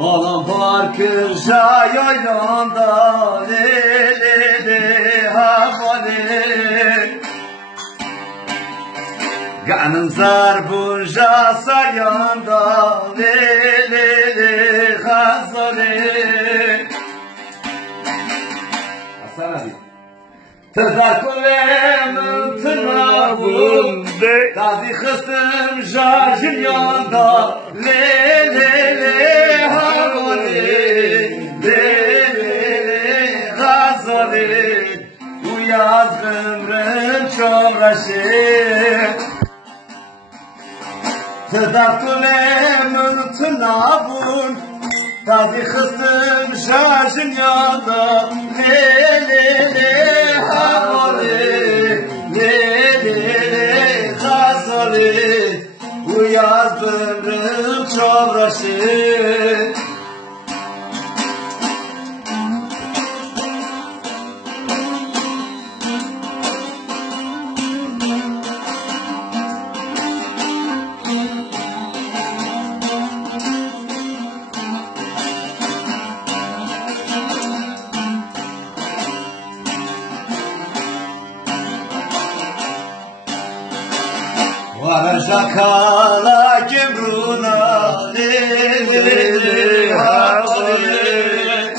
Malım var kırşa yaylanda lelele havale Ganım zar burja sayanda lelele hazale Hasan abi Tezakkulemin tınavun Tazi kıstım şarjın yanda Lelele havale Lelele gazale Bu yaz ömrüm çok aşık Tezakkulemin tınavun Tazi kıstım şarjın yanda Lelele havale Lelele gazale Bu yaz ömrüm çok aşık Varacakala gemruna lelele havale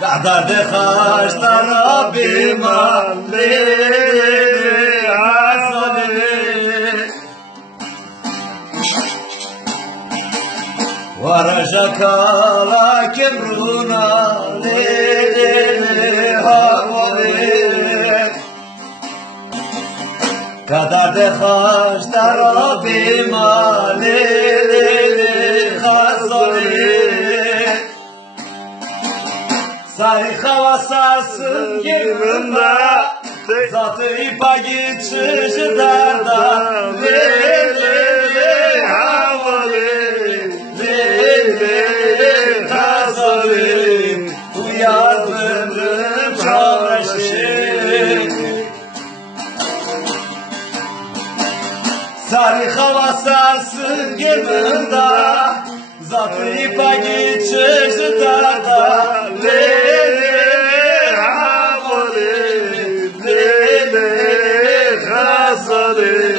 Dağda de haşlara bima lelele havale Varacakala gemruna lelele havale Kadar de haşlara bima lelele hazale Sarı havasasın yerinde Zatı ipa geçişi derda Lelele havale Lelele hazale Bu yardımım çok aşık Sarı havasasın yanında Zatı ipa geçişi derda Lelele havale Lelele hazale